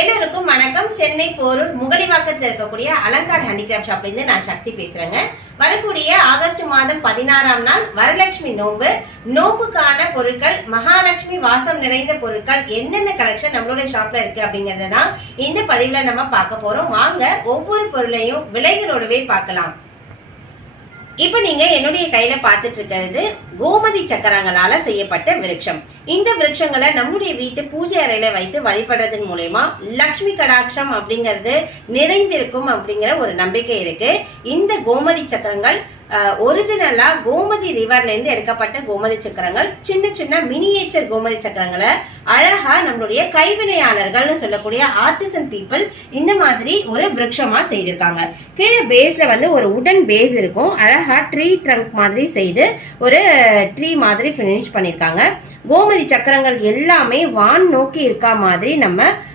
எல்லாருக்கும் வணக்கம். சென்னை போரூர் முகலிவாக்கத்தில் இருக்கக்கூடிய அலங்கார் ஹேண்டிகிராஃப்ட் ஷாப்ல இருந்து நான் சக்தி பேசுறேங்க. வரக்கூடிய ஆகஸ்ட் மாதம் 16ஆம் நாள் வரலட்சுமி நோன்பு. நோம்புக்கான பொருட்கள், மகாலட்சுமி வாசம் நிறைந்த பொருட்கள் என்னென்ன கலெக்ஷன் நம்மளுடைய ஷாப்ல இருக்கு அப்படிங்கறத தான் இந்த பதிவுல நம்ம பார்க்க போறோம். வாங்க ஒவ்வொரு பொருளையும் விலைகளோடவே பார்க்கலாம். இப்ப நீங்க என்னுடைய கையில பாத்துட்டு இருக்கிறது கோமதி சக்கரங்களால செய்யப்பட்ட விருட்சம். இந்த விருட்சங்களை நம்முடைய வீட்டு பூஜை அறையில வைத்து வழிபடுறதன் மூலமா லட்சுமி கடாட்சம் அப்படிங்கிறது நிறைந்திருக்கும் அப்படிங்கிற ஒரு நம்பிக்கை இருக்கு. இந்த கோமதி சக்கரங்கள் ஒரிஜினலா கோமதி ரிவர்ல இருந்து எடுக்கப்பட்ட கோமதி சக்கரங்கள். சின்ன சின்ன மினியேச்சர் கோமதி சக்கரங்களை அழகா நம்மளுடைய கைவினையாளர்கள்னு சொல்லக்கூடிய ஆர்டிசன் பீப்புள் இந்த மாதிரி ஒரு விருட்சமா செய்திருக்காங்க. கீழே பேஸ்ல வந்து ஒரு உடன் பேஸ் இருக்கும். அழகா ட்ரீ ட்ரங்க் மாதிரி செய்து ஒரு ட்ரீ மாதிரி பினிஷ் பண்ணிருக்காங்க. கோமதி சக்கரங்கள் எல்லாமே வான் நோக்கி இருக்கா மாதிரி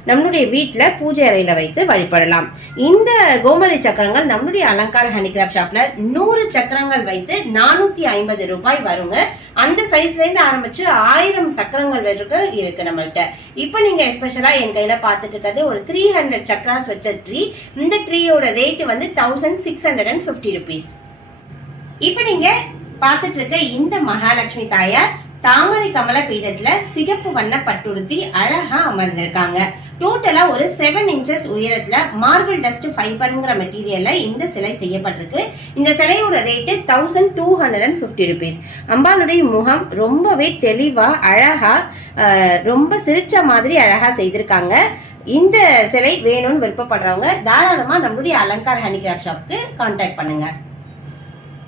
நம்மளுடைய வீட்டுல பூஜை அறையில வைத்து வழிபடலாம். இந்த கோமதி சக்கரங்கள் நம்மளுடைய அலங்கார ஹேண்டிகிராஃப்ட் ஷாப்ல 100 சக்கரங்கள் வைத்து 450 ரூபாய் வருங்க. அந்த சைஸ்ல இருந்து ஆரம்பிச்சு 1000 சக்கரங்கள் வரைக்கும் இருக்கு நம்மள்ட்ட. இப்ப நீங்க எஸ்பெஷலா என் கையில பாத்துட்டு இருக்கிறது ஒரு 300 சக்கராஸ் வச்ச ட்ரீ. இந்த ட்ரீயோட ரேட் வந்து 1650 ருபீஸ். இப்ப நீங்க பாத்துட்டு இருக்க இந்த மகாலட்சுமி தாயார் தாமரை கமல பீடத்துல சிகப்பு வண்ண பட்டுடுத்தி அழகா அமர்ந்திருக்காங்க. டோட்டலா ஒரு 7 இன்ச்சஸ் உயரத்துல மார்பிள் டஸ்ட் ஃபைபர்ங்கிற மெட்டீரியல்ல இந்த சிலை செய்யப்பட்டிருக்கு. இந்த சிலையோட ரேட்டு 1250 ருபீஸ். அம்பாளுடைய முகம் ரொம்பவே தெளிவா அழகா ரொம்ப சிரிச்ச மாதிரி அழகா செய்திருக்காங்க. இந்த சிலை வேணும்னு விருப்பப்படுறவங்க தாராளமா நம்மளுடைய அலங்கார் ஹேண்டிகிராஃப்ட் ஷாப்க்கு கான்டாக்ட் பண்ணுங்க.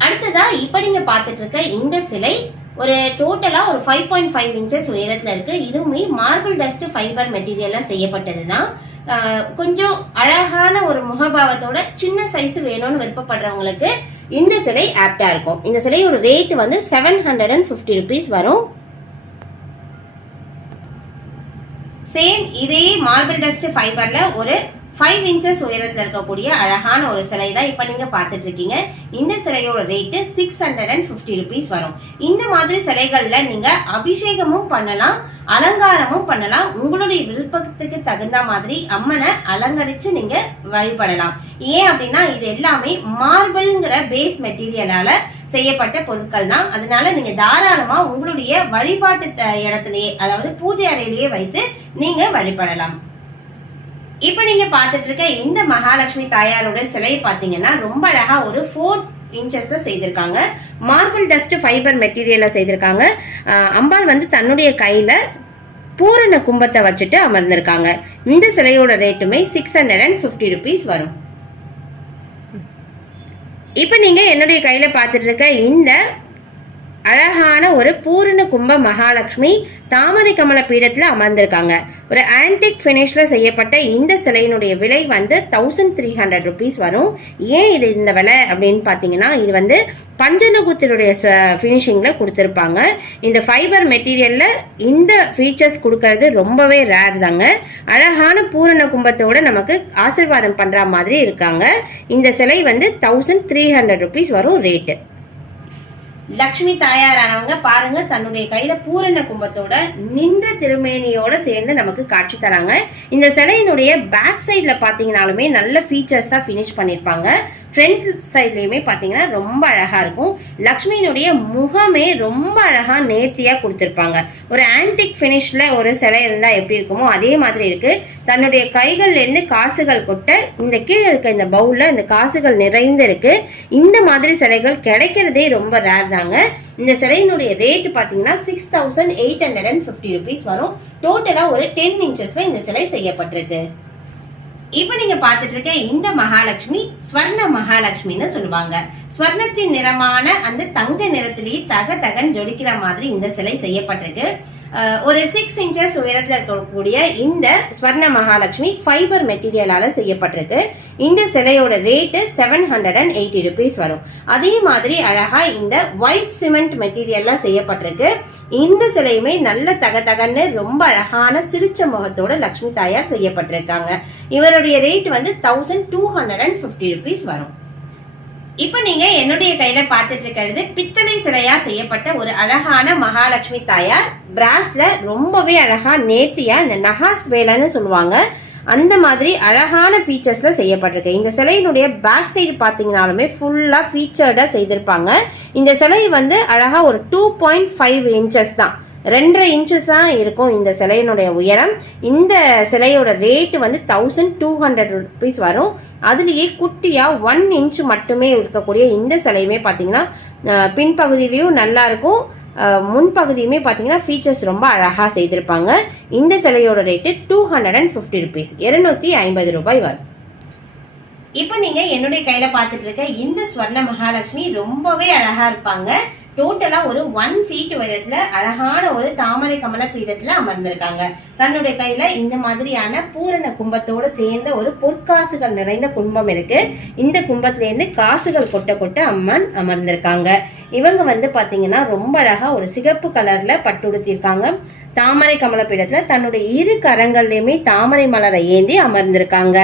அடுத்ததா இப்ப நீங்க பாத்துட்டு இருக்க இந்த சிலை ஒரு டோட்டலா ஒரு 5.5 இன்ச்சஸ் உயரத்துல இருக்கு. இதுவுமே மார்பிள் டஸ்ட் ஃபைபர் மெட்டீரியல்ல செய்யப்பட்டதுதான். கொஞ்சம் அழகான ஒரு முகபாவத்தோட சின்ன சைஸ் வேணும்னு விருப்பப்படுறவங்களுக்கு இந்த சிலை ஆப்டா இருக்கும். இந்த சிலையோட ரேட் வந்து 750 ருபீஸ் வரும். சேம் இதே மார்பிள் டஸ்ட் ஃபைபர்ல ஒரு 5 இன்ச்சஸ் உயரத்துல இருக்கக்கூடிய அழகான ஒரு சிலை தான் இப்ப நீங்க பாத்துட்டு இருக்கீங்க. இந்த சிலையோட ரேட் 650 ருபீஸ் வரும். இந்த மாதிரி சிலைகள்ல நீங்க அபிஷேகமும் பண்ணலாம், அலங்காரமும் பண்ணலாம். உங்களுடைய விருப்பத்துக்கு தகுந்த மாதிரி அம்மனை அலங்கரிச்சு நீங்க வழிபடலாம். ஏன் அப்படின்னா இது எல்லாமே மார்பிள்ங்கிற பேஸ் மெட்டீரியலால செய்யப்பட்ட பொருட்கள் தான். அதனால நீங்க தாராளமா உங்களுடைய வழிபாட்டு இடத்திலேயே, அதாவது பூஜை அறையிலேயே வைத்து நீங்க வழிபடலாம். இப்ப நீங்க பாத்துட்டு இருக்க இந்த மகாலட்சுமி தாயாரோட சிலை பாத்தீங்கன்னா ரொம்ப அழகா ஒரு 4 இன்ச்சஸ்ல செய்திருக்காங்க. மார்பிள் டஸ்ட் ஃபைபர் மெட்டீரியல்ல செய்திருக்காங்க. அம்பாள் வந்து தன்னுடைய கையில பூரண கும்பத்தை வச்சுட்டு அமர்ந்திருக்காங்க. இந்த சிலையோட ரேட்டுமே 650 ருபீஸ் வரும். இப்ப நீங்க என்னுடைய கையில பாத்துட்டு இருக்க இந்த அழகான ஒரு பூரண கும்ப மகாலட்சுமி தாமரை கமல பீடத்துல அமர்ந்திருக்காங்க. ஒரு ஆன்டிக் பினிஷ்ல செய்யப்பட்ட இந்த சிலையினுடைய விலை வந்து 1300 ருபீஸ் வரும். ஏன் இது இந்த விலை அப்படின்னு பாத்தீங்கன்னா இது வந்து பஞ்சலோகத்தினுடைய பினிஷிங்ல கொடுத்திருப்பாங்க. இந்த ஃபைபர் மெட்டீரியல்ல இந்த ஃபீச்சர்ஸ் கொடுக்கறது ரொம்பவே ரேர் தாங்க. அழகான பூரண கும்பத்தோட நமக்கு ஆசீர்வாதம் பண்ற மாதிரி இருக்காங்க. இந்த சிலை வந்து 1300 ருபீஸ் வரும் ரேட்டு. லக்ஷ்மி தாயாரானவங்க பாருங்க தன்னுடைய கையில பூரண கும்பத்தோட நின்ற திருமேனியோட சேர்ந்து நமக்கு காட்சி தராங்க. இந்த சிலையினுடைய பேக் சைட்ல பாத்தீங்கன்னாலுமே நல்ல ஃபீச்சர்ஸா பினிஷ் பண்ணிருப்பாங்க. ஃப்ரண்ட் சைட்லயுமே பாத்தீங்கன்னா ரொம்ப அழகா இருக்கும். லக்ஷ்மியினுடைய முகமே ரொம்ப அழகா நேர்த்தியா கொடுத்திருப்பாங்க. ஒரு ஆன்டிக் பினிஷ்ல ஒரு சிலை இருந்தா எப்படி இருக்குமோ அதே மாதிரி இருக்கு. தன்னுடைய கைகள்ல இருந்து காசுகள் கொட்ட இந்த கீழே இருக்க இந்த பவுல்ல இந்த காசுகள் நிறைந்து இருக்கு. இந்த மாதிரி சிலைகள் கிடைக்கிறதே ரொம்ப ரேர் தாங்க. இந்த சிலையினுடைய ரேட் பாத்தீங்கன்னா 6850 ருபீஸ் வரும். டோட்டலா ஒரு 10 இன்ச்சஸ்ல இந்த சிலை செய்யப்பட்டிருக்கு. இப்ப நீங்க பாத்துட்டு இருக்க இந்த மகாலட்சுமி ஸ்வர்ண மகாலட்சுமின்னு சொல்லுவாங்க. ஸ்வர்ணத்தின் நிறமான அந்த தங்க நிறத்திலேயே தகன் ஜொலிக்கிற மாதிரி இந்த சிலை செய்யப்பட்டிருக்கு. ஒரு 6 இன்ச்சஸ் உயரத்துல இருக்கக்கூடிய இந்த ஸ்வர்ண மகாலட்சுமி ஃபைபர் மெட்டீரியலால செய்யப்பட்டிருக்கு. இந்த சிலையோட ரேட்டு 780 ருபீஸ் வரும். அதே மாதிரி அழகா இந்த ஒயிட் சிமெண்ட் மெட்டீரியல்ல செய்யப்பட்டிருக்கு. இந்த சிலையுமே நல்ல தகன்னு ரொம்ப அழகான சிரிச்ச முகத்தோட லக்ஷ்மி தாயார் செய்யப்பட்டிருக்காங்க. இவருடைய ரேட் வந்து 1250 ருபீஸ் வரும். இப்ப நீங்க என்னுடைய கையில பாத்துட்டு இருக்கிறது பித்தளை சிலையா செய்யப்பட்ட ஒரு அழகான மகாலட்சுமி தாயார். பிராஸ்ல ரொம்பவே அழகா நேர்த்தியா இந்த நகாஸ் வேலைன்னு சொல்லுவாங்க அந்த மாதிரி அழகான ஃபீச்சர்ஸில் செய்யப்பட்டிருக்கு. இந்த சிலையினுடைய பேக் சைடு பார்த்தீங்கனாலுமே ஃபுல்லாக ஃபீச்சர்டாக செய்திருப்பாங்க. இந்த சிலை வந்து அழகாக ஒரு 2.5 இன்ச்சஸ் தான், 2.5 இன்ச்சஸ் தான் இருக்கும் இந்த சிலையினுடைய உயரம். இந்த சிலையோட ரேட்டு வந்து 1200 ருபீஸ் வரும். அதுலேயே குட்டியாக 1 இன்ச் மட்டுமே இருக்கக்கூடிய இந்த சிலையுமே பார்த்தீங்கன்னா பின்பகுதியிலையும் நல்லா இருக்கும், முன்பகுதியுமே பார்த்தீங்கன்னா ஃபீச்சர்ஸ் ரொம்ப அழகாக செய்திருப்பாங்க. இந்த சிலையோட ரேட்டு 250 ருபீஸ், 250 ரூபாய் வரும். இப்போ நீங்கள் என்னுடைய கையில் பார்த்துட்டு இருக்க இந்த ஸ்வர்ண மகாலட்சுமி ரொம்பவே அழகாக இருப்பாங்க. டோட்டலாக ஒரு 1 feet உயரத்தில் அழகான ஒரு தாமரை கமல பீடத்தில் அமர்ந்திருக்காங்க. தன்னுடைய கையில் இந்த மாதிரியான பூரண கும்பத்தோடு சேர்ந்த ஒரு பொற்காசுகள் நிறைந்த கும்பம் இருக்கு. இந்த கும்பத்திலேருந்து காசுகள் கொட்ட கொட்ட அம்மன் அமர்ந்திருக்காங்க. இவங்க வந்து பார்த்தீங்கன்னா ரொம்ப அழகாக ஒரு சிகப்பு கலரில் பட்டுடுத்திருக்காங்க. தாமரை கமல பீடத்தில் தன்னுடைய 2 கரங்கள்லையுமே தாமரை மலரை ஏந்தி அமர்ந்திருக்காங்க.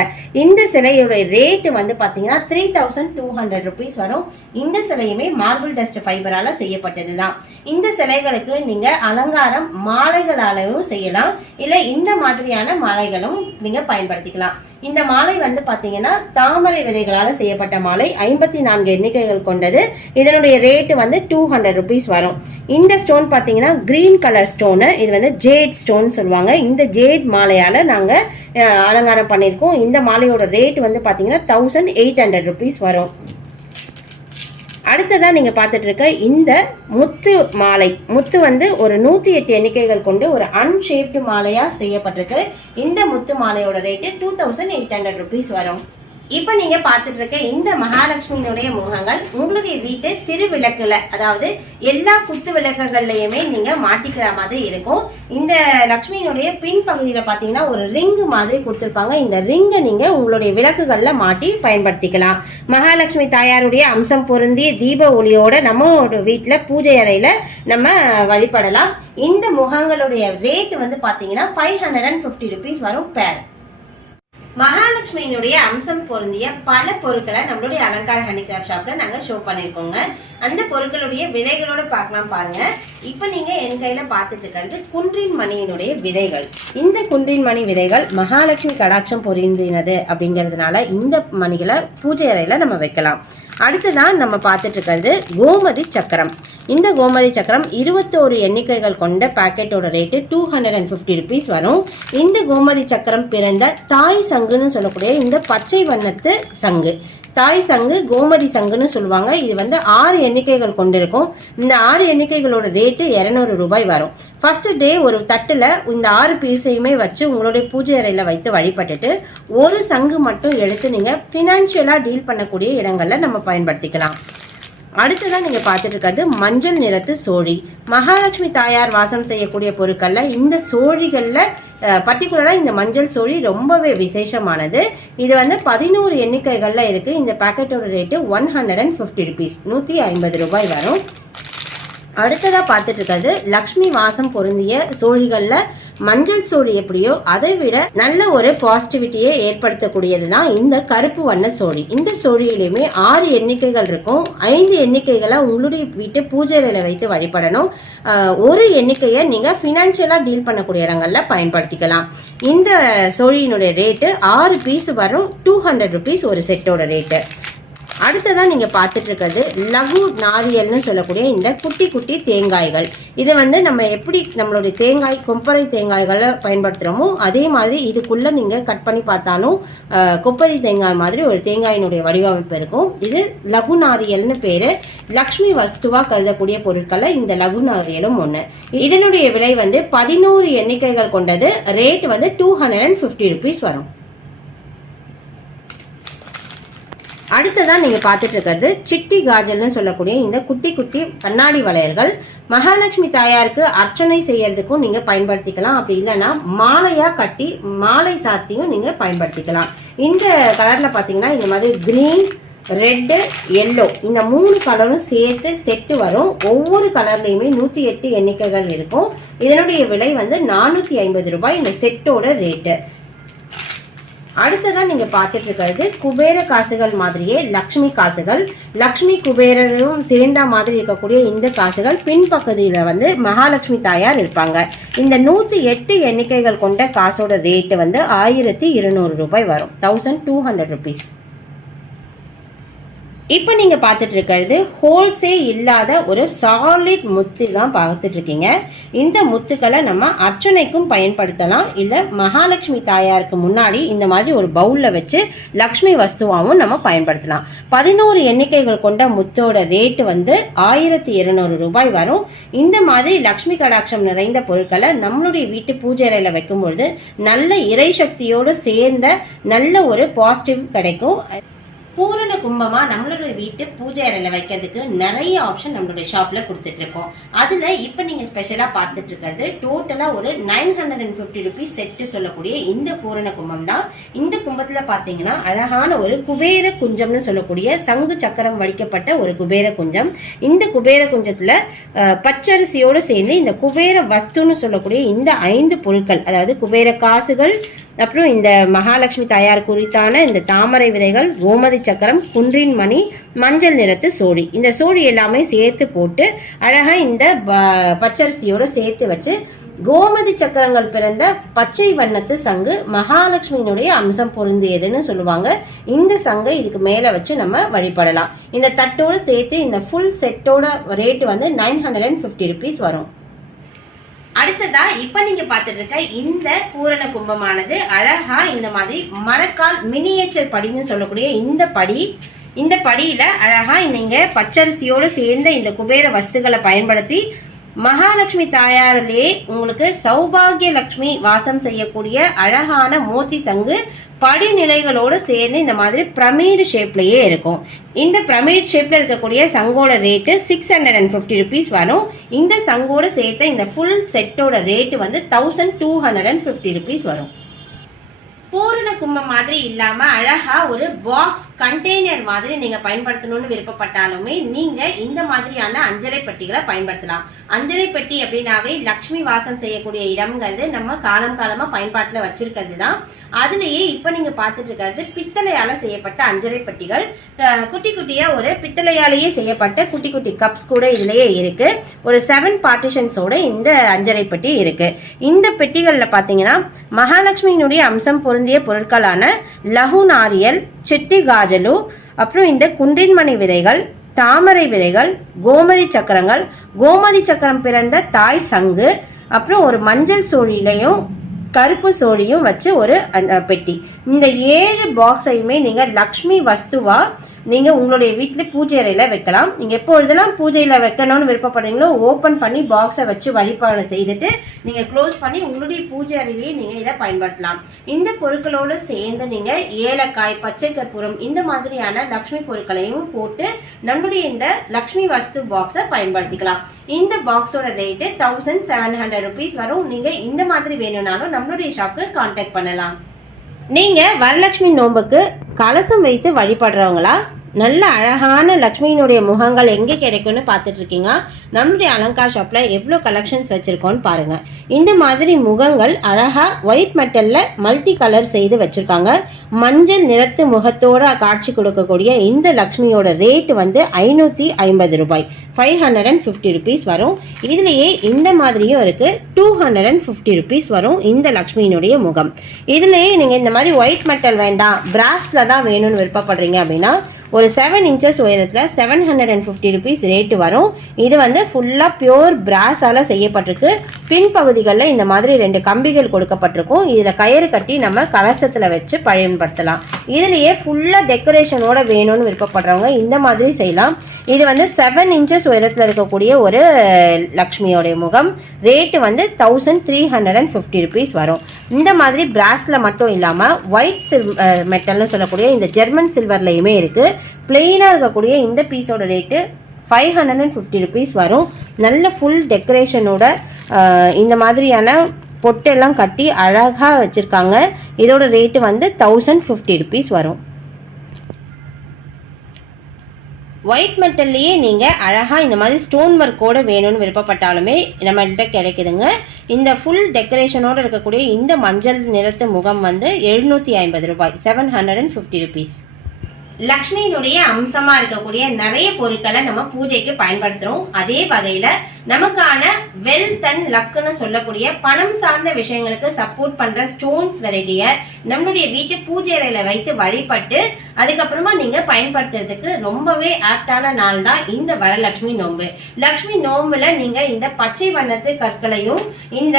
இந்த சிலையோட ரேட்டு வந்து பார்த்தீங்கன்னா 3200 ருபீஸ் வரும். இந்த சிலையுமே மார்பிள் டஸ்ட் ஃபைபரால செய்யப்பட்டதுதான். இந்த சிலைகளுக்கு நீங்க அலங்காரம் மாலைகளாலும் செய்யலாம், இல்ல இந்த மாதிரியான மாலைகளும் நீங்க பயன்படுத்திக்கலாம். இந்த மாலை வந்து பாத்தீங்கன்னா தாமரை விதைகளால செய்யப்பட்ட மாலை, 54 எண்ணிக்கைகள் கொண்டது. இதனுடைய ரேட்டு வந்து 200 ருபீஸ் வரும். இந்த ஸ்டோன் பாத்தீங்கன்னா கிரீன் கலர் ஸ்டோனு, இது வந்து ஜேட் ஸ்டோன் சொல்லுவாங்க. இந்த ஜேட் மாலையால நாங்க அலங்காரம் பண்ணியிருக்கோம். இந்த மாலையோட ரேட் வந்து பாத்தீங்கன்னா 1800 ருபீஸ் வரும். அடுத்ததான் நீங்க பார்த்துட்டு இருக்க இந்த முத்து மாலை, முத்து வந்து ஒரு 108 எண்ணிக்கைகள் கொண்டு ஒரு அன்ஷேப்டு மாலையா செய்யப்பட்டிருக்கு. இந்த முத்து மாலையோட ரேட்டு 2800 ருபீஸ் வரும். இப்போ நீங்க பார்த்துட்டு இருக்க இந்த மகாலட்சுமியினுடைய முகங்கள் உங்களுடைய வீட்டு திருவிளக்குல, அதாவது எல்லா குத்து விளக்குகள்லையுமே நீங்க மாட்டிக்கிற மாதிரி இருக்கும். இந்த லட்சுமியினுடைய பின்பகுதியில பாத்தீங்கன்னா ஒரு ரிங் மாதிரி கொடுத்துருப்பாங்க. இந்த ரிங்கை நீங்க உங்களுடைய விளக்குகள்ல மாட்டி பயன்படுத்திக்கலாம். மகாலட்சுமி தாயாருடைய அம்சம் பொருந்திய தீப ஒளியோட நம்ம வீட்டுல பூஜை அறையில நம்ம வழிபடலாம். இந்த முகங்களுடைய ரேட் வந்து பாத்தீங்கன்னா 550 ருபீஸ் வரும் பேர். மகாலட்சுமியினுடைய அம்சம் பொருந்திய பல பொருட்களை நம்மளுடைய அலங்கார ஹேண்டிகிராஃப்ட் ஷாப்ல நாங்க ஷோ பண்ணிருக்கோங்க. அந்த பொருட்களுடைய விலைகளோட பார்க்கலாம் பாருங்க. இப்ப நீங்க என் கையில பார்த்துட்டு இருக்கிறது குன்றின் மணியினுடைய விதைகள். இந்த குன்றின் மணி விதைகள் மகாலட்சுமி கடாட்சம் பொருந்தினது அப்படிங்கிறதுனால இந்த மணிகளை பூஜை அறையில நம்ம வைக்கலாம். அடுத்துதான் நம்ம பார்த்துட்டு இருக்கிறது கோமதி சக்கரம். இந்த கோமதி சக்கரம் 21 எண்ணிக்கைகள் கொண்ட பாக்கெட்டோட ரேட்டு 250 ருபீஸ் வரும். இந்த கோமதி சக்கரம் பிறந்த தாய் சங்குன்னு சொல்லக்கூடிய இந்த பச்சை வண்ணத்து சங்கு, தாய் சங்கு கோமதி சங்குன்னு சொல்லுவாங்க. இது வந்து 6 எண்ணிக்கைகள் கொண்டிருக்கும். இந்த 6 எண்ணிக்கைகளோட ரேட்டு 200 ரூபாய் வரும். ஃபர்ஸ்ட் டே ஒரு தட்டுல இந்த 6 பீஸையுமே வச்சு உங்களுடைய பூஜை அறையில வைத்து வழிபட்டுட்டு ஒரு சங்கு மட்டும் எடுத்து நீங்க பினான்சியலா டீல் பண்ணக்கூடிய இடங்கள்ல நம்ம பயன்படுத்திக்கலாம். அடுத்ததான் நீங்க பார்த்துட்டு இருக்கிறது மஞ்சள் நிறத்து சோழி. மகாலட்சுமி தாயார் வாசம் செய்யக்கூடிய பொருட்கள்ல இந்த சோழிகள்ல பர்டிகுலரா இந்த மஞ்சள் சோழி ரொம்பவே விசேஷமானது. இது வந்து 11 எண்ணிக்கைகள்ல இருக்கு. இந்த பாக்கெட்டோட ரேட்டு 150 ருபீஸ், 150 ரூபாய் வரும். அடுத்ததா பார்த்துட்டு இருக்கிறது லக்ஷ்மி வாசம் பொருந்திய சோழிகள்ல மஞ்சள் சோழி எப்படியோ அதை விட நல்ல ஒரு பாசிட்டிவிட்டியை ஏற்படுத்தக்கூடியது தான் இந்த கருப்பு வண்ண சோழி. இந்த சோழியிலுமே 6 எண்ணிக்கைகள் இருக்கும். 5 எண்ணிக்கைகளை உங்களுடைய வீட்டு பூஜையில வைத்து வழிபடணும். ஒரு எண்ணிக்கையை நீங்க பினான்சியலா டீல் பண்ணக்கூடிய இடங்கள்ல பயன்படுத்திக்கலாம். இந்த சோழியினுடைய ரேட்டு 6 பீஸ் வரும், 200 ருபீஸ் ஒரு செட்டோட ரேட்டு. அடுத்ததான் நீங்க பார்த்துட்டு இருக்கிறது லகு நாரியல்னு சொல்லக்கூடிய இந்த குட்டி குட்டி தேங்காய்கள். இது வந்து நம்ம எப்படி நம்மளுடைய தேங்காய் கொப்பரை தேங்காய்களை பயன்படுத்துகிறோமோ அதே மாதிரி இதுக்குள்ள நீங்க கட் பண்ணி பார்த்தாலும் கொப்பரை தேங்காய் மாதிரி ஒரு தேங்காயினுடைய வடிவமைப்பு இருக்கும். இது லகு நாரியல்னு பேரு. லக்ஷ்மி வஸ்துவா கருதக்கூடிய பொருட்களை இந்த லகு நாரியலும் ஒன்று. இதனுடைய விலை வந்து 11 எண்ணிக்கைகள் கொண்டது. ரேட் வந்து 250 ருபீஸ் வரும். அடுத்ததான் நீங்க பார்த்துட்டு இருக்கிறது சிட்டி காஜல்னு சொல்லக்கூடிய இந்த குட்டி குட்டி கண்ணாடி வளையல்கள். மகாலட்சுமி தாயாருக்கு அர்ச்சனை செய்யறதுக்கும் நீங்க பயன்படுத்திக்கலாம். அப்படி இல்லைன்னா மாலையா கட்டி மாலை சாத்தியும் நீங்க பயன்படுத்திக்கலாம். இந்த கலர்ல பாத்தீங்கன்னா இந்த மாதிரி கிரீன், ரெட்டு, எல்லோ இந்த 3 கலரும் சேர்த்து செட்டு வரும். ஒவ்வொரு கலர்லையுமே 108 எண்ணிக்கைகள் இருக்கும். இதனுடைய விலை வந்து 450 ரூபாய் இந்த செட்டோட ரேட்டு. அடுத்ததான் நீங்க பார்த்துட்டு இருக்கிறது குபேர காசுகள் மாதிரியே லக்ஷ்மி காசுகள். லக்ஷ்மி குபேரரும் சேர்ந்த மாதிரி இருக்கக்கூடிய இந்த காசுகள் பின்பகுதியில வந்து மகாலட்சுமி தாயார் இருப்பாங்க. இந்த 108 எண்ணிக்கைகள் கொண்ட காசோட ரேட்டு வந்து 1200 ரூபாய் வரும், 1200 ருபீஸ். இப்போ நீங்கள் பார்த்துட்டு இருக்கிறது ஹோல்சேல் இல்லாத ஒரு சாலிட் முத்து தான் பார்த்துட்டு இருக்கீங்க. இந்த முத்துக்களை நம்ம அர்ச்சனைக்கும் பயன்படுத்தலாம், இல்லை மகாலட்சுமி தாயாருக்கு முன்னாடி இந்த மாதிரி ஒரு பவுலில் வச்சு லக்ஷ்மி வஸ்துவாகவும் நம்ம பயன்படுத்தலாம். 11 எண்ணிக்கைகள் கொண்ட முத்தோட ரேட்டு வந்து 1200 ரூபாய் வரும். இந்த மாதிரி லக்ஷ்மி கடாட்சம் நிறைந்த பொருட்களை நம்மளுடைய வீட்டு பூஜை அறையில் வைக்கும்பொழுது நல்ல இறை சக்தியோடு சேர்ந்த நல்ல ஒரு பாசிட்டிவ் கிடைக்கும். பூரண கும்பமா நம்மளுடைய வீட்டு பூஜை அறையில் வைக்கிறதுக்கு நிறைய ஆப்ஷன் நம்மளுடைய ஷாப்ல கொடுத்துட்டு இருக்கோம். அதுல இப்ப நீங்க ஸ்பெஷலா பார்த்துட்டு இருக்கிறது டோட்டலா ஒரு 950 ருபீஸ் செட்டு சொல்லக்கூடிய இந்த பூரண கும்பம் தான். இந்த கும்பத்துல பாத்தீங்கன்னா அழகான ஒரு குபேர குஞ்சம்னு சொல்லக்கூடிய சங்கு சக்கரம் வடிக்கப்பட்ட ஒரு குபேர குஞ்சம். இந்த குபேர குஞ்சத்துல பச்சரிசியோடு சேர்ந்து இந்த குபேர வஸ்துன்னு சொல்லக்கூடிய இந்த 5 பொருட்கள், அதாவது குபேர காசுகள், அப்புறம் இந்த மகாலட்சுமி தாயார் குறித்தான இந்த தாமரை விதைகள், கோமதி சக்கரம், குன்றின் மணி, மஞ்சள் நிறத்து சோழி, இந்த சோழி எல்லாமே சேர்த்து போட்டு அழகா இந்த பச்சரிசியோட சேர்த்து வச்சு கோமதி சக்கரங்கள் பிறந்த பச்சை வண்ணத்து சங்கு மகாலட்சுமியினுடைய அம்சம் பொருந்தியதுன்னு சொல்லுவாங்க. இந்த சங்கை இதுக்கு மேல வச்சு நம்ம வழிபடலாம். இந்த தட்டோடு சேர்த்து இந்த ஃபுல் செட்டோட ரேட்டு வந்து 950 ருபீஸ் வரும். அடுத்ததா இப்ப நீங்க பார்த்துட்டு இருக்க இந்த பூரண கும்பமானது அழகா இந்த மாதிரி மரக்கால் மினியேச்சர் படின்னு சொல்லக்கூடிய இந்த படியில அழகா நீங்க பச்சரிசியோடு சேர்ந்த இந்த குபேர வஸ்துக்களை பயன்படுத்தி மகாலட்சுமி தாயாரிலே உங்களுக்கு சௌபாகிய லட்சுமி வாசம் செய்யக்கூடிய அழகான மோத்தி சங்கு படிநிலைகளோடு சேர்ந்து இந்த மாதிரி பிரமிடு ஷேப்லயே இருக்கும். இந்த பிரமிட் ஷேப்ல இருக்கக்கூடிய சங்கோட ரேட்டு 650 ருபீஸ் வரும். இந்த சங்கோட சேர்த்த இந்த ஃபுல் செட்டோட ரேட்டு வந்து 1250 ருபீஸ் வரும். பூரண கும்பம் மாதிரி இல்லாம அழகா ஒரு பாக்ஸ் கண்டெய்னர் மாதிரி நீங்க பயன்படுத்தணும்னு விருப்பப்பட்டாலுமே நீங்க இந்த மாதிரியான அஞ்சரை பெட்டிகளை பயன்படுத்தலாம். அஞ்சரை பெட்டி அப்படின்னாவே லக்ஷ்மி வாசம் செய்யக்கூடிய இடம்ங்கிறது நம்ம காலமா பயன்பாட்டுல வச்சிருக்கிறது தான். அதுலயே இப்ப நீங்க பார்த்துட்டு இருக்கிறது பித்தளையால செய்யப்பட்ட அஞ்சரை பெட்டிகள். குட்டி குட்டியா ஒரு பித்தளையாலேயே செய்யப்பட்ட குட்டி குட்டி கப்ஸ் கூட இதுலயே இருக்கு. ஒரு 7 பார்ட்டிஷன்ஸோட இந்த அஞ்சரை பெட்டி இருக்கு. இந்த பெட்டிகள்ல பாத்தீங்கன்னா மகாலட்சுமியினுடைய அம்சம் பொருந்திய பொருட்களான லகு நாரியல், சிட்டி காஜலு, அப்புறம் இந்த குன்றின்மணி விதைகள், தாமரை விதைகள், கோமதி சக்கரங்கள், கோமதி சக்கரம் பிறந்த தாய் சங்கு, அப்புறம் ஒரு மஞ்சள் சோழிலையும் கருப்பு சோழியும் வச்சு ஒரு பெட்டி. இந்த 7 பாக்ஸையுமே நீங்க லக்ஷ்மி வஸ்துவா நீங்க உங்களுடைய வீட்டுல பூஜை அறையில வைக்கலாம். நீங்க எப்பொழுதெல்லாம் பூஜையில வைக்கணும்னு விருப்பப்படுறீங்களோ ஓபன் பண்ணி பாக்ஸை வச்சு வழிபாடு செய்துட்டு நீங்க க்ளோஸ் பண்ணி உங்களுடைய பூஜை அறையிலேயே நீங்க இதை பயன்படுத்தலாம். இந்த பொருட்களோடு சேர்ந்து நீங்க ஏலக்காய், பச்சை கற்பூரம் இந்த மாதிரியான லக்ஷ்மி பொருட்களையும் போட்டு நம்மளுடைய இந்த லக்ஷ்மி வஸ்து பாக்ஸை பயன்படுத்திக்கலாம். இந்த பாக்ஸோட ரேட்டு 1700 ருபீஸ் வரும். நீங்க இந்த மாதிரி வேணும்னாலும் நம்மளுடைய ஷாப்க்கு கான்டாக்ட் பண்ணலாம். நீங்க வரலட்சுமி நோம்புக்கு கலசம் வைத்து வழிபடுறவங்களா, நல்ல அழகான லக்ஷ்மியினுடைய முகங்கள் எங்கே கிடைக்கும்னு பார்த்துட்டு இருக்கீங்க. நம்மளுடைய அலங்கார் ஷாப்ல எவ்வளோ கலெக்ஷன்ஸ் வச்சிருக்கோன்னு பாருங்க. இந்த மாதிரி முகங்கள் அழகா ஒயிட் மெட்டல்ல மல்டி கலர் செய்து வச்சிருக்காங்க. மஞ்சள் நிறத்து முகத்தோட காட்சி கொடுக்கக்கூடிய இந்த லக்ஷ்மியோட ரேட் வந்து 550 ரூபாய், 550 ருபீஸ் வரும். இதுலயே இந்த மாதிரியும் இருக்கு, 250 ருபீஸ் வரும் இந்த லக்ஷ்மியினுடைய முகம். இதுலயே நீங்க இந்த மாதிரி ஒயிட் மெட்டல் வேண்டாம், பிராஸ்ல தான் வேணும்னு விருப்பப்படுறீங்க அப்படின்னா ஒரு 7 இன்ச்சஸ் உயரத்தில் 750 ருபீஸ் ரேட்டு வரும். இது வந்து ஃபுல்லாக பியோர் பிராஸால் செய்யப்பட்டிருக்கு. பின்பகுதிகளில் இந்த மாதிரி 2 கம்பிகள் கொடுக்கப்பட்டிருக்கும். இதில் கயிறு கட்டி நம்ம கலசத்தில் வச்சு பயன்படுத்தலாம். இதுலேயே ஃபுல்லாக டெக்கரேஷனோட வேணும்னு விருப்பப்படுறவங்க இந்த மாதிரி செய்யலாம். இது வந்து 7 இன்ச்சஸ் உயரத்தில் இருக்கக்கூடிய ஒரு லக்ஷ்மியோடைய முகம். ரேட்டு வந்து 1350 ருபீஸ் வரும். இந்த மாதிரி பிராஸில் மட்டும் இல்லாமல் ஒயிட் மெட்டல்னு சொல்லக்கூடிய இந்த ஜெர்மன் சில்வர்லையுமே இருக்குது. பிளெயினாக இருக்கக்கூடிய இந்த பீஸோட ரேட்டு 550 ருபீஸ் வரும். நல்ல ஃபுல் டெக்கரேஷனோட இந்த மாதிரியான பொட்டெல்லாம் கட்டி அழகாக வச்சுருக்காங்க. இதோட ரேட்டு வந்து 1050 ருபீஸ் வரும். ஒயிட் மெட்டல்லையே நீங்கள் அழகாக இந்த மாதிரி ஸ்டோன் ஒர்க்கோடு வேணும்னு விருப்பப்பட்டாலுமே நம்மள்கிட்ட கிடைக்குதுங்க. இந்த ஃபுல் டெக்கரேஷனோடு இருக்கக்கூடிய இந்த மஞ்சள் நிறத்து முகம் வந்து 750 ரூபாய், 750 rupees. லக்ஷ்மியினுடைய அம்சமா இருக்கக்கூடிய நிறைய பொருட்களை நம்ம பூஜைக்கு பயன்படுத்துறோம். அதே வகையில நமக்கான வெல்த் அண்ட் லக்குன்னு சொல்லக்கூடிய பணம் சார்ந்த விஷயங்களுக்கு சப்போர்ட் பண்ற ஸ்டோன்ஸ் வெரைட்டிய நம்மளுடைய வீட்டு பூஜை அறையில வைத்து வழிபட்டு அதுக்கப்புறமா நீங்க பயன்படுத்துறதுக்கு ரொம்பவே ஆப்டான நாள் தான் இந்த வரலட்சுமி நோன்பு. லக்ஷ்மி நோன்புல நீங்க இந்த பச்சை வண்ணத்து கற்களையும் இந்த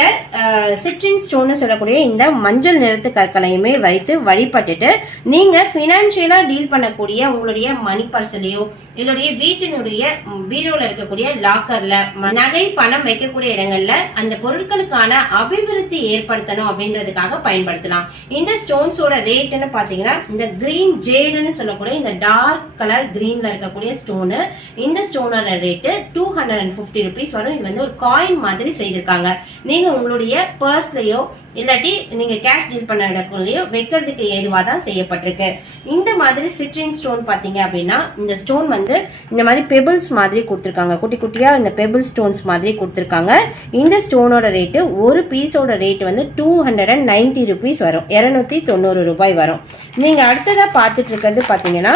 சிட்ரின் ஸ்டோன் சொல்லக்கூடிய இந்த மஞ்சள் நிறத்து கற்களையுமே வைத்து வழிபட்டுட்டு நீங்க பினான்சியலா டீல் பண்ண உங்களுடைய மணி பர்சலையோ இல்லைய வீட்டினுடைய பீரோல இருக்கக்கூடிய லாக்கர்ல நகை பணம் வைக்கக்கூடிய இடங்கள்ல அந்த பொருட்களுக்கான அபிவிருத்தி ஏற்படுத்தணும் அப்படின்றதுக்காக பயன்படுத்தலாம். இந்த ஸ்டோன்ஸோட ரேட்னு பாத்தீங்கன்னா இந்த கிரீன் ஜேடுன்னு சொல்லக்கூடிய இந்த டார்க் கலர் கிரீன்ல இருக்கக்கூடிய ஸ்டோனு, இந்த ஸ்டோனோட ரேட்டு 250 rupees வரும். இது வந்து ஒரு காயின் மாதிரி செய்திருக்காங்க. நீங்க உங்களுடைய பர்ஸ்லயோ இல்லாட்டி நீங்க கேஷ் டீல் பண்ண இடத்துலயோ வைக்கிறதுக்கு ஏதுவா தான் செய்யப்பட்டிருக்கு. இந்த மாதிரி சிட்ரின் ஸ்டோன் பாத்தீங்க அப்படின்னா இந்த ஸ்டோன் வந்து இந்த மாதிரி பெபிள்ஸ் மாதிரி கொடுத்துருக்காங்க, குட்டி குட்டியா இந்த பெபிள் ஸ்டோன்ஸ் மாதிரி கொடுத்துருக்காங்க. இந்த ஸ்டோனோட ரேட்டு ஒரு பீஸோட ரேட் வந்து 290 rupees வரும், 290 ரூபாய் வரும். நீங்க அடுத்ததா பார்த்துட்டு இருக்கிறது பாத்தீங்கன்னா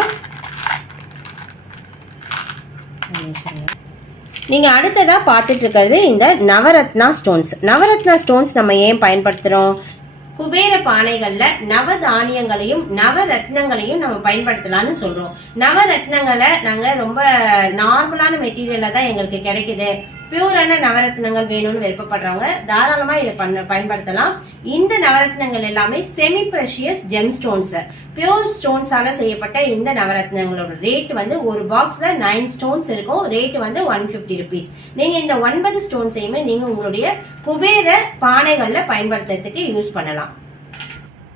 நீங்க அடுத்ததா பார்த்துட்டு இருக்கிறது இந்த நவரத்னா ஸ்டோன்ஸ். நவரத்னா ஸ்டோன்ஸ் நம்ம ஏன் பயன்படுத்துறோம்? குபேர பானைகள்ல நவதானியங்களையும் நவரத்னங்களையும் நம்ம பயன்படுத்தலாம்னு சொல்றோம். நவரத்னங்களை நாங்க ரொம்ப நார்மலான மெட்டீரியல்ல தான் எங்களுக்கு கிடைக்குது, பியூரான நவரத்னங்கள் வேணும்னு விருப்பப்படுறவங்க தாராளமா இதை பயன்படுத்தலாம். இந்த நவரத்னங்கள் எல்லாமே semi precious gem stones, pure ஸ்டோன்ஸால செய்யப்பட்ட இந்த நவரத்னங்களோட ரேட் வந்து ஒரு பாக்ஸ்ல 9 ஸ்டோன்ஸ் இருக்கும். ரேட் வந்து 150 rupees. நீங்க இந்த 9 ஸ்டோன்ஸையுமே நீங்க உங்களுடைய குபேர பானைகள்ல பயன்படுத்துறதுக்கு யூஸ் பண்ணலாம்.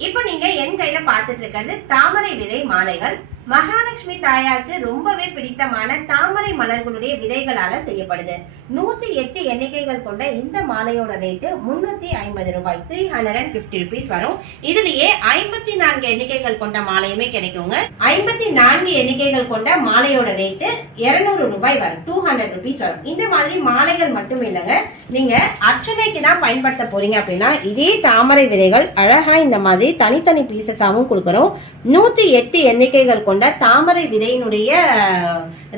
இப்போ நீங்க என் கையில பார்த்துட்டு இருக்கிறது தாமரை விதை மாலைகள். மகாலட்சுமி தாயாருக்கு ரொம்பவே பிடித்தமான தாமரை மலர்களுடைய விதைகளால செய்யப்படுது. 108 எண்ணிக்கைகள் கொண்ட இந்த மாலையோட ரேட்டு 350 ரூபாய், 350 rupees வரும். இதுலயே 54 எண்ணிக்கைகள் கொண்ட மாலையுமே கிடைக்குங்க. 54 எண்ணிக்கைகள் கொண்ட மாலையோட ரேட்டு 200 ரூபாய் வரும், 200 rupees வரும். இந்த மாதிரி மாலைகள் மட்டும் இல்லைங்க, நீங்க அர்ச்சனைக்கு தான் பயன்படுத்த போறீங்க அப்படின்னா இதே தாமரை விதைகள் அழகா இந்த மாதிரி தனித்தனி பீசஸாவும் கொடுக்கிறோம். 108 எண்ணிக்கைகள் கொண்ட தாமரை விதையினுடைய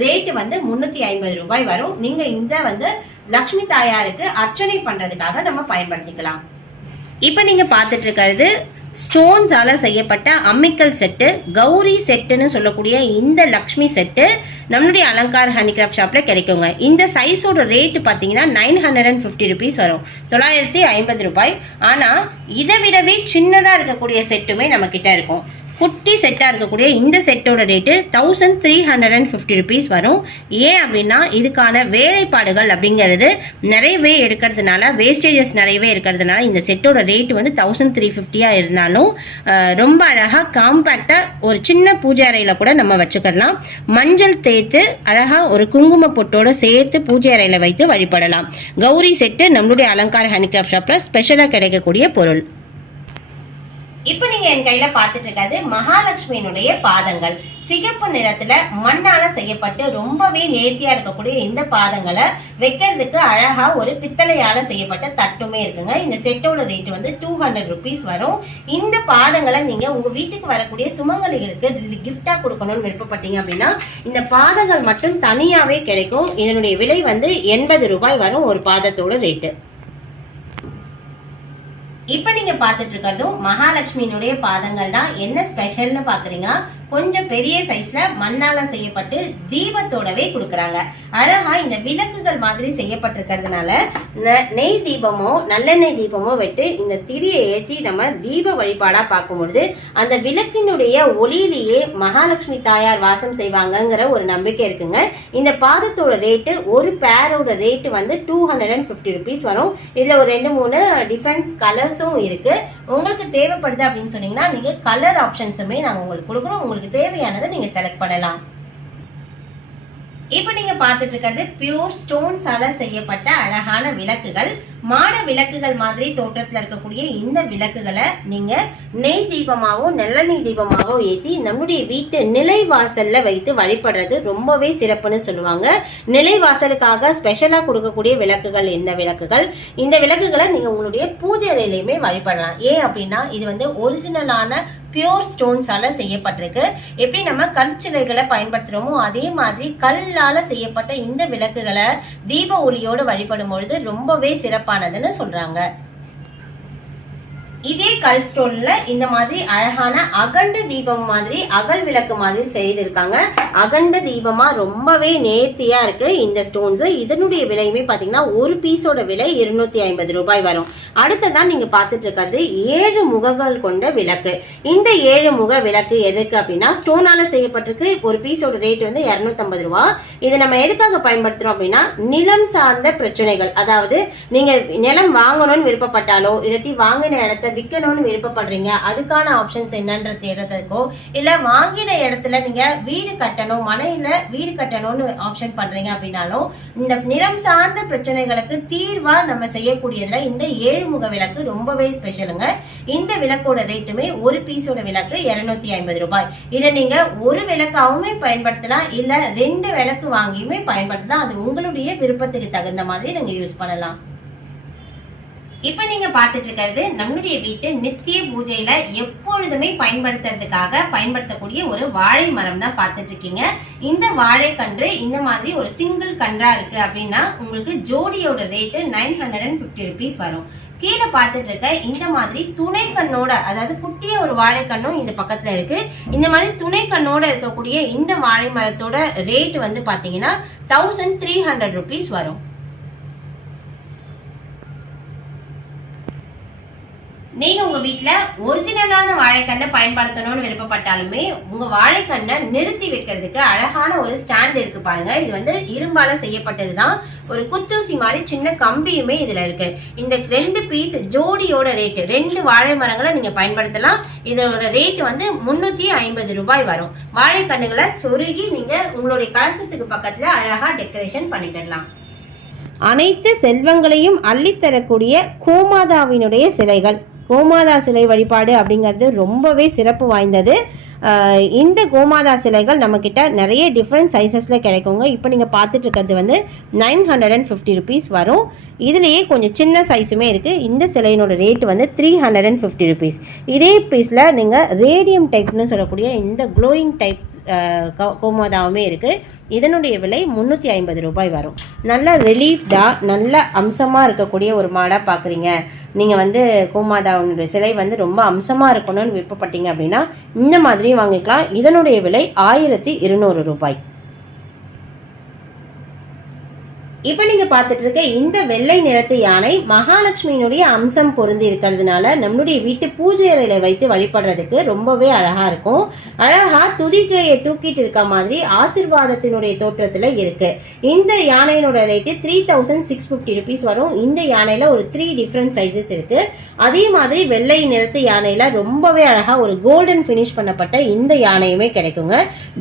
ரேட் வந்து 350 ரூபாய் வரும். நீங்க இந்த வந்து லக்ஷ்மி தாயாருக்கு அர்ச்சனை பண்றதுக்காக நம்ம பயன்படுத்திக்கலாம். இப்ப நீங்க பார்த்துட்டு இருக்கிறது ஸ்டோன்ஸால செய்யப்பட்ட அம்மிக்கல் செட்டு, கௌரி செட்டுன்னு சொல்லக்கூடிய இந்த லக்ஷ்மி செட்டு நம்மளுடைய அலங்கார் ஹேண்டிகிராஃப்ட் ஷாப்ல கிடைக்குங்க. இந்த சைஸோட ரேட்டு பார்த்தீங்கன்னா 950 rupees வரும், 950 ரூபாய். ஆனா இதை விடவே சின்னதா இருக்கக்கூடிய செட்டுமே நம்ம கிட்ட இருக்கும். குட்டி செட்டாக இருக்கக்கூடிய இந்த செட்டோட ரேட்டு 1350 rupees வரும். ஏன் அப்படின்னா இதுக்கான வேலைப்பாடுகள் அப்படிங்கிறது நிறையவே எடுக்கிறதுனால, வேஸ்டேஜஸ் நிறையவே இருக்கிறதுனால இந்த செட்டோட ரேட்டு வந்து 1350 இருந்தாலும் ரொம்ப அழகாக காம்பேக்டாக ஒரு சின்ன பூஜை அறையில் கூட நம்ம வச்சுக்கலாம். மஞ்சள் தேய்த்து அழகாக ஒரு குங்கும பொட்டோட சேர்த்து பூஜை அறையில் வைத்து வழிபடலாம். கௌரி செட்டு நம்மளுடைய அலங்கார ஹேண்டிகிராஃப்ட் ஷாப்பில் ஸ்பெஷலாக கிடைக்கக்கூடிய பொருள். இப்ப நீங்க என் கையில பாத்துட்டு இருக்காது மகாலட்சுமியினுடைய பாதங்கள். சிகப்பு நிறத்துல மண்ணால செய்யப்பட்டு ரொம்பவே நேர்த்தியா இருக்கக்கூடிய இந்த பாதங்களை வைக்கிறதுக்கு அழகா ஒரு பித்தளையால செய்யப்பட்ட தட்டுமே இருக்குங்க. இந்த செட்டோட ரேட் வந்து 200 rupees வரும். இந்த பாதங்களை நீங்க உங்க வீட்டுக்கு வரக்கூடிய சுமங்கலிகளுக்கு கிஃப்டா கொடுக்கணும்னு விருப்பப்பட்டீங்க அப்படின்னா இந்த பாதங்கள் மட்டும் தனியாவே கிடைக்கும். இதனுடைய விலை வந்து 80 ரூபாய் வரும் ஒரு பாதத்தோட ரேட்டு. இப்ப நீங்க பாத்துட்டு இருக்கிறதும் மகாலட்சுமியினுடைய பாதங்கள் தான். என்ன ஸ்பெஷல்னு பாக்குறீங்கன்னா கொஞ்சம் பெரிய சைஸ்ல மண்ணால செய்யப்பட்டு தீபத்தோடவே கொடுக்குறாங்க. அழகா இந்த விளக்குகள் மாதிரி செய்யப்பட்டிருக்கிறதுனால நெய் தீபமோ நல்லெண்ணெய் தீபமோ விட்டு இந்த திரியை ஏற்றி நம்ம தீப வழிபாடா பார்க்கும்பொழுது அந்த விளக்கினுடைய ஒளியிலேயே மகாலட்சுமி தாயார் வாசம் செய்வாங்கங்கிற ஒரு நம்பிக்கை இருக்குங்க. இந்த பாதத்தோட ரேட்டு ஒரு பேரோட ரேட்டு வந்து 250 rupees வரும். இதுல ஒரு 2-3 டிஃபரன்ஸ் கலர்ஸும் இருக்கு. உங்களுக்கு தேவைப்படுது அப்படின்னு சொன்னீங்கன்னா நீங்க கலர் ஆப்ஷன்ஸுமே நாங்க உங்களுக்கு கொடுக்குறோம். உங்களுக்கு தேவையானதை நீங்க செலக்ட் பண்ணலாம். இப்ப நீங்க பார்த்துட்டு இருக்கிறது பியூர் ஸ்டோன்ஸால செய்யப்பட்ட அழகான விளக்குகள். மாட விளக்குகள் மாதிரி தோற்றத்துல இருக்கக்கூடிய இந்த விளக்குகளை நீங்க நெய் தீபமாவோ நல்லெண்ணெய் தீபமாவோ ஏற்றி நம்முடைய வீட்டு நிலைவாசல்ல வைத்து வழிபடுறது ரொம்பவே சிறப்புன்னு சொல்லுவாங்க. நிலைவாசலுக்காக ஸ்பெஷலா கொடுக்கக்கூடிய விளக்குகள் இந்த விளக்குகள். இந்த விளக்குகளை நீங்க உங்களுடைய பூஜை அறையிலையுமே வழிபடலாம். ஏன் அப்படின்னா இது வந்து ஒரிஜினலான பியூர் ஸ்டோன்ஸால செய்யப்பட்டிருக்கு. எப்படி நம்ம கல் சிலைகளை பயன்படுத்துறோமோ அதே மாதிரி கல்லால செய்யப்பட்ட இந்த விளக்குகளை தீப ஒளியோடு வழிபடும் பொழுது ரொம்பவே சிறப்பானதுன்னு சொல்றாங்க. இதே கல் ஸ்டோன்ல இந்த மாதிரி அழகான அகண்ட தீபம் மாதிரி அகல் விளக்கு மாதிரி செய்திருக்காங்க. அகண்ட தீபமா ரொம்பவே நேர்த்தியா இருக்கு இந்த ஸ்டோன்ஸ். இதனுடைய விலையுமே பாத்தீங்கன்னா ஒரு பீஸோட விலை 250 ரூபாய் வரும். அடுத்ததான் நீங்க பாத்துட்டு இருக்கிறது 7 முகங்கள் கொண்ட விளக்கு. இந்த 7 முக விளக்கு எதுக்கு அப்படின்னா ஸ்டோனால செய்யப்பட்டிருக்கு. ஒரு பீஸோட ரேட் வந்து 250 ரூபாய். இதை நம்ம எதுக்காக பயன்படுத்துறோம் அப்படின்னா நிலம் சார்ந்த பிரச்சனைகள், அதாவது நீங்க நிலம் வாங்கணும்னு விருப்பப்பட்டாலோ இல்லாட்டி வாங்கின இடத்த விற்கணும்னு விருப்பப்படுறீங்க, அதுக்கான ஆப்ஷன்ஸ் என்னன்றது தேடுறதுக்கோ இல்ல வாங்கின இடத்துல நீங்க வீடு கட்டணும் மனையில வீடு கட்டணும்னு ஆப்ஷன் பண்றீங்க அப்படின்னாலும் இந்த நிலம் சார்ந்த பிரச்சனைகளுக்கு தீர்வா நம்ம செய்யக்கூடியதுல இந்த 7 முக விளக்கு ரொம்பவே ஸ்பெஷலுங்க. இந்த விளக்கோட ரேட்டுமே ஒரு பீஸோட விளக்கு 250 ரூபாய். இதை நீங்க ஒரு விளக்காவுமே பயன்படுத்தலாம் இல்ல 2 விளக்கு வாங்கியுமே பயன்படுத்தலாம். அது உங்களுடைய விருப்பத்துக்கு தகுந்த மாதிரி நீங்க யூஸ் பண்ணலாம். இப்ப நீங்க பாத்துட்டு இருக்கிறது நம்மளுடைய வீட்டு நித்திய பூஜையில எப்பொழுதுமே பயன்படுத்துறதுக்காக பயன்படுத்தக்கூடிய ஒரு வாழை மரம் தான் பாத்துட்டு இருக்கீங்க. இந்த வாழை கன்று இந்த மாதிரி ஒரு சிங்கிள் கன்றா இருக்கு அப்படின்னா உங்களுக்கு ஜோடியோட ரேட்டு 950 ருபீஸ் வரும். கீழே பார்த்துட்டு இருக்க இந்த மாதிரி துணை கண்ணோட, அதாவது குட்டிய ஒரு வாழை கண்ணும் இந்த பக்கத்துல இருக்கு. இந்த மாதிரி துணை கண்ணோட இருக்கக்கூடிய இந்த வாழை மரத்தோட ரேட் வந்து பாத்தீங்கன்னா 1300 ருபீஸ் வரும். நீங்க உங்க வீட்டுல ஒரிஜினலான வாழைக்கண்ணை பயன்படுத்தணும்னு விருப்பப்பட்டாலுமே உங்க வாழைக்கண்ணை நிறுத்தி வைக்கிறதுக்கு அழகான ஒரு ஸ்டாண்ட் இருக்கு பாருங்க. இது வந்து இரும்பால செய்யப்பட்டதுதான். ஒரு குத்தூசி மாதிரி சின்ன கம்பியுமே இதுல இருக்கு. இந்த 2 பீஸ் ஜோடியோட ரேட்டு 2 வாழை மரங்களை நீங்க பயன்படுத்தலாம். இதோட ரேட் வந்து 350 ரூபாய் வரும். வாழைக்கண்ணுகளை சொருகி நீங்க உங்களுடைய கலசத்துக்கு பக்கத்துல அழகா டெக்கரேஷன் பண்ணிக்கிடலாம். அனைத்து செல்வங்களையும் அள்ளித்தரக்கூடிய கோமாதாவினுடைய சிலைகள். கோமாதா சிலை வழிபாடு அப்படிங்கிறது ரொம்பவே சிறப்பு வாய்ந்தது. இந்த கோமாதா சிலைகள் நம்மக்கிட்ட நிறைய டிஃப்ரெண்ட் சைஸஸில் கிடைக்குங்க. இப்போ நீங்கள் பார்த்துட்டு இருக்கிறது வந்து 950 ருபீஸ் வரும். இதுலேயே கொஞ்சம் சின்ன சைஸுமே இருக்குது. இந்த சிலையினோட ரேட் வந்து 350 ருபீஸ். இதே பீஸில் நீங்கள் ரேடியம் டைப்னு சொல்லக்கூடிய இந்த க்ளோயிங் டைப் கோமாதாவுமே இருக்குது. இதனுடைய விலை 350 ரூபாய் வரும். நல்ல ரிலீஃப்டாக நல்ல அம்சமாக இருக்கக்கூடிய ஒரு மாடாக பார்க்குறீங்க, நீங்கள் வந்து கோமாதாவுடைய சிலை வந்து ரொம்ப அம்சமாக இருக்கணும்னு விருப்பப்பட்டீங்க அப்படின்னா இந்த மாதிரியும் வாங்கிக்கலாம். இதனுடைய விலை 1200 ரூபாய். இப்ப நீங்க பார்த்துட்டு இருக்க இந்த வெள்ளை நிறத்து யானை மகாலட்சுமியினுடைய அம்சம் பொருந்தி இருக்கிறதுனால நம்மளுடைய வீட்டு பூஜை அறையில வைத்து வழிபடுறதுக்கு ரொம்பவே அழகா இருக்கும். அழகா துதிக்கையை தூக்கிட்டு இருக்க மாதிரி ஆசீர்வாதத்தினுடைய தோற்றத்துல இருக்கு. இந்த யானையினோட ரேட்டு 3650 ருபீஸ் வரும். இந்த யானையில ஒரு 3 டிஃப்ரெண்ட் சைசஸ் இருக்கு. அதே மாதிரி வெள்ளை நிறத்து யானையில ரொம்பவே அழகா ஒரு கோல்டன் பினிஷ் பண்ணப்பட்ட இந்த யானையுமே கிடைக்குங்க.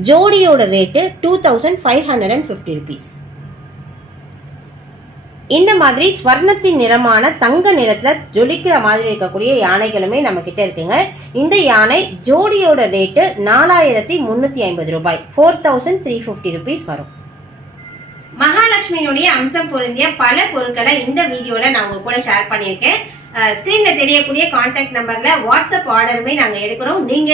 ஜோடியோட ரேட்டு 2550 ருபீஸ். இந்த மாதிரி ஸ்வர்ணத்தின் நிறமான தங்க நிறத்துல ஜொலிக்கிற மாதிரி இருக்கக்கூடிய யானைகளுமே நம்ம கிட்ட இருக்குங்க. இந்த யானை ஜோடியோட ரேட்டு 4350 ரூபாய், 4350 ருபீஸ் வரும். மகாலட்சுமியினுடைய அம்சம் பொருந்திய பல பொருட்களை இந்த வீடியோல நான் உங்க கூட ஷேர் பண்ணியிருக்கேன். ஸ்கிரீன்ல தெரியக்கூடிய கான்டாக்ட் நம்பர்ல வாட்ஸ்அப் ஆர்டருமே நாங்க எடுக்கிறோம். நீங்க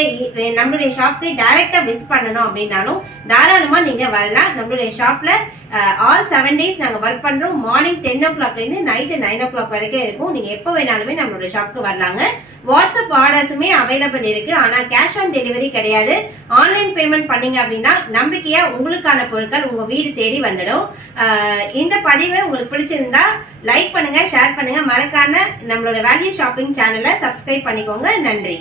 நம்மளுடைய ஷாப்க்கு டைரக்டா விசிட் பண்ணணும் அப்படின்னாலும் தாராளமா நீங்க வரலாம். நம்மளுடைய ஷாப்ல ஆல் 7 days நாங்க ஒர்க் பண்றோம். மார்னிங் 10 o'clock இருந்து நைட் 9 o'clock வரைக்கும் இருக்கும். நீங்க எப்ப வேணாலுமே நம்மளுடைய ஷாப்க்கு வரலாங்க. வாட்ஸ்அப் ஆர்டர்ஸுமே அவைலபிள் இருக்கு. ஆனா கேஷ் ஆன் டெலிவரி கிடையாது. ஆன்லைன் பேமெண்ட் பண்ணீங்க அப்படின்னா நம்பிக்கையா உங்களுக்கான பொருட்கள் உங்க வீடு தேடி வந்துடும். இந்த பதிவு உங்களுக்கு பிடிச்சிருந்தா லைக் பண்ணுங்க, ஷேர் பண்ணுங்க. மறக்காம நம்மளோட வேல்யூ ஷாப்பிங் சேனலை சப்ஸ்கிரைப் பண்ணிக்கோங்க. நன்றி.